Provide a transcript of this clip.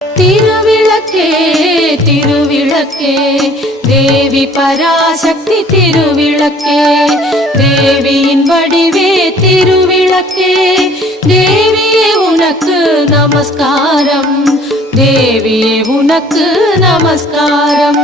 திருவிளக்கே திருவிளக்கே தேவி பராசக்தி திருவிளக்கே தேவியின் வடிவே திருவிளக்கே தேவியே உனக்கு நமஸ்காரம் தேவியே உனக்கு நமஸ்காரம்.